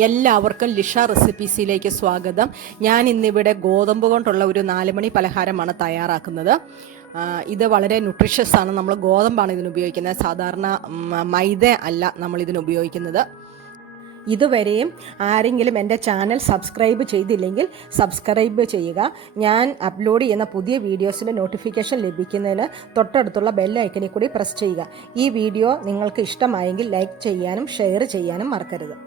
എല്ലാവർക്കും ലിഷ റെസിപ്പീസിലേക്ക് സ്വാഗതം. ഞാൻ ഇന്നിവിടെ ഗോതമ്പ് കൊണ്ടുള്ള ഒരു 4 മണി പലഹാരമാണ് തയ്യാറാക്കുന്നത്. ഇത് വളരെ ന്യൂട്രീഷ്യസ് ആണ്. നമ്മൾ ഗോതമ്പാണ് ഇതിന് ഉപയോഗിക്കുന്നത്. സാധാരണ മൈദ അല്ല നമ്മൾ ഇതിന് ഉപയോഗിക്കുന്നത്. ഇതുവരെയും ആരെങ്കിലും എൻ്റെ ചാനൽ സബ്സ്ക്രൈബ് ചെയ്തില്ലെങ്കിൽ സബ്സ്ക്രൈബ് ചെയ്യുക. ഞാൻ അപ്ലോഡ് ചെയ്യുന്ന പുതിയ വീഡിയോസിൻ്റെ നോട്ടിഫിക്കേഷൻ ലഭിക്കുന്നതിന് തൊട്ടടുത്തുള്ള ബെൽ ഐക്കണിൽ കൂടി പ്രസ് ചെയ്യുക. ഈ വീഡിയോ നിങ്ങൾക്ക് ഇഷ്ടമായെങ്കിൽ ലൈക്ക് ചെയ്യാനും ഷെയർ ചെയ്യാനും മറക്കരുത്.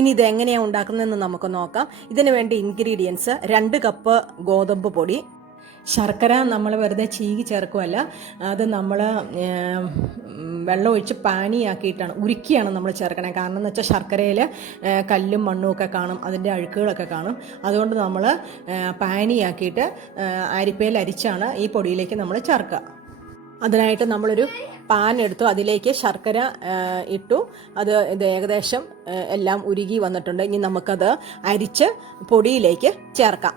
ഇനി ഇത് എങ്ങനെയാണ് ഉണ്ടാക്കുന്നതെന്ന് നമുക്ക് നോക്കാം. ഇതിന് വേണ്ടി ഇൻഗ്രീഡിയൻസ്: 2 കപ്പ് ഗോതമ്പ് പൊടി. ശർക്കര നമ്മൾ വെറുതെ ചീകി ചേർക്കുമല്ല, അത് നമ്മൾ വെള്ളം ഒഴിച്ച് പാനിയാക്കിയിട്ടാണ്, ഉരുക്കിയാണ് നമ്മൾ ചേർക്കണേ. കാരണം എന്ന് വെച്ചാൽ ശർക്കരയിൽ കല്ലും മണ്ണും ഒക്കെ കാണും, അതിൻ്റെ അഴുക്കുകളൊക്കെ കാണും. അതുകൊണ്ട് നമ്മൾ പാനിയാക്കിയിട്ട് അരിപ്പയിൽ അരിച്ചാണ് ഈ പൊടിയിലേക്ക് നമ്മൾ ചേർക്കുക. അതിനായിട്ട് നമ്മളൊരു പാൻ എടുത്തു, അതിലേക്ക് ശർക്കര ഇട്ടു. ഇത് ഏകദേശം എല്ലാം ഉരുകി വന്നിട്ടുണ്ട്. ഇനി നമുക്കത് അരിച്ച് പൊടിയിലേക്ക് ചേർക്കാം.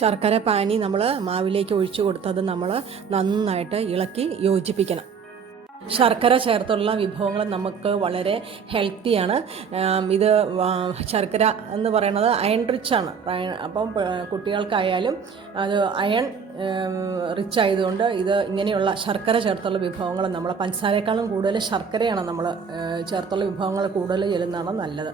ശർക്കര പാനി നമ്മൾ മാവിലേക്ക് ഒഴിച്ചു കൊടുത്തത് നമ്മൾ നന്നായിട്ട് ഇളക്കി യോജിപ്പിക്കണം. ശർക്കര ചേർത്തുള്ള വിഭവങ്ങൾ നമുക്ക് വളരെ ഹെൽത്തിയാണ്. ഇത് ശർക്കര എന്ന് പറയുന്നത് അയൺ റിച്ച് ആണ്. അപ്പം കുട്ടികൾക്കായാലും അത് അയൺ റിച്ച് ആയതുകൊണ്ട് ഇത് ഇങ്ങനെയുള്ള ശർക്കര ചേർത്തുള്ള വിഭവങ്ങൾ, നമ്മൾ പഞ്ചസാരയേക്കാളും കൂടുതൽ ശർക്കരയാണ് നമ്മൾ ചേർത്തുള്ള വിഭവങ്ങൾ കൂടുതൽ ചെല്ലുന്നതാണ് നല്ലത്.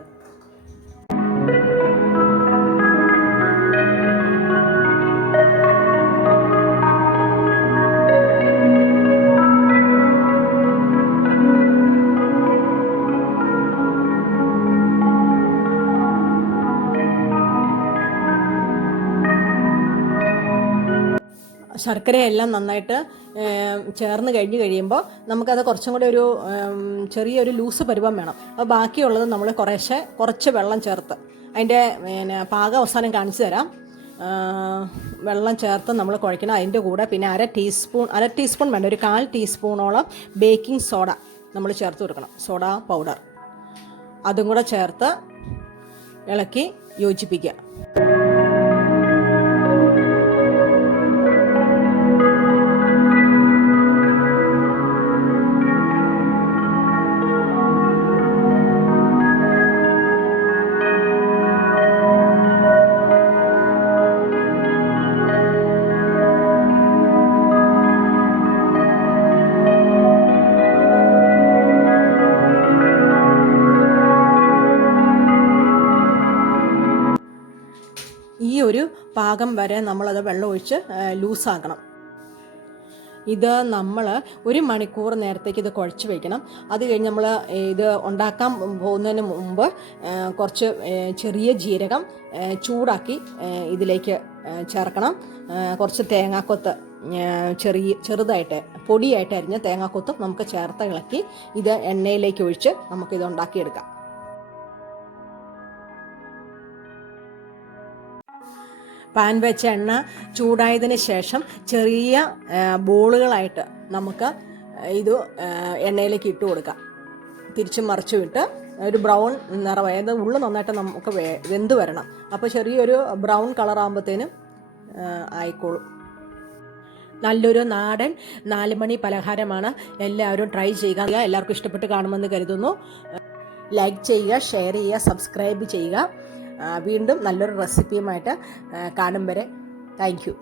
ശർക്കരയെല്ലാം നന്നായിട്ട് ചേർന്ന് കഴിയുമ്പോൾ നമുക്കത് കുറച്ചും കൂടി ഒരു ചെറിയൊരു ലൂസ് പരുവം വേണം. അപ്പോൾ ബാക്കിയുള്ളത് നമ്മൾ കുറച്ച് വെള്ളം ചേർത്ത്, അതിൻ്റെ പാകം അവസാനം കാണിച്ചു തരാം. വെള്ളം ചേർത്ത് നമ്മൾ കുഴക്കണം. അതിൻ്റെ കൂടെ പിന്നെ അര ടീസ്പൂൺ വേണ്ട, ഒരു 1/4 ടീസ്പൂണോളം ബേക്കിംഗ് സോഡ നമ്മൾ ചേർത്ത് കൊടുക്കണം, സോഡ പൗഡർ. അതും കൂടെ ചേർത്ത് ഇളക്കി യോജിപ്പിക്കുക. ഈ ഒരു പാകം വരെ നമ്മളത് വെള്ളം ഒഴിച്ച് ലൂസാക്കണം. ഇത് നമ്മൾ 1 മണിക്കൂർ നേരത്തേക്ക് ഇത് കുഴച്ച് വയ്ക്കണം. അത് കഴിഞ്ഞ് നമ്മൾ ഇത് ഉണ്ടാക്കാൻ പോകുന്നതിന് മുമ്പ് കുറച്ച് ചെറിയ ജീരകം ചൂടാക്കി ഇതിലേക്ക് ചേർക്കണം. കുറച്ച് തേങ്ങാക്കൊത്ത് ചെറുതായിട്ട് പൊടിയായിട്ട് അരിഞ്ഞ തേങ്ങാക്കൊത്തും നമുക്ക് ചേർത്ത് ഇളക്കി ഇത് എണ്ണയിലേക്ക് ഒഴിച്ച് നമുക്കിത് ഉണ്ടാക്കിയെടുക്കാം. പാൻ വെച്ച എണ്ണ ചൂടായതിന് ശേഷം ചെറിയ ബോളുകളായിട്ട് നമുക്ക് ഇത് എണ്ണയിലേക്ക് ഇട്ട് കൊടുക്കാം. തിരിച്ചും മറിച്ചും ഇട്ട് ഒരു ബ്രൗൺ നിറം, അതായത് ഉള്ളു നന്നായിട്ട് നമുക്ക് വെന്ത് വരണം. അപ്പോൾ ചെറിയൊരു ബ്രൗൺ കളറാകുമ്പോഴത്തേനും ആയിക്കോളും. നല്ലൊരു നാടൻ 4 മണി പലഹാരമാണ്. എല്ലാവരും ട്രൈ ചെയ്യുക. എല്ലാവർക്കും ഇഷ്ടപ്പെട്ട് കാണുമെന്ന് കരുതുന്നു. ലൈക്ക് ചെയ്യുക, ഷെയർ ചെയ്യുക, സബ്സ്ക്രൈബ് ചെയ്യുക. വീണ്ടും നല്ലൊരു റെസിപ്പിയുമായിട്ട് കാണും വരെ താങ്ക് യു.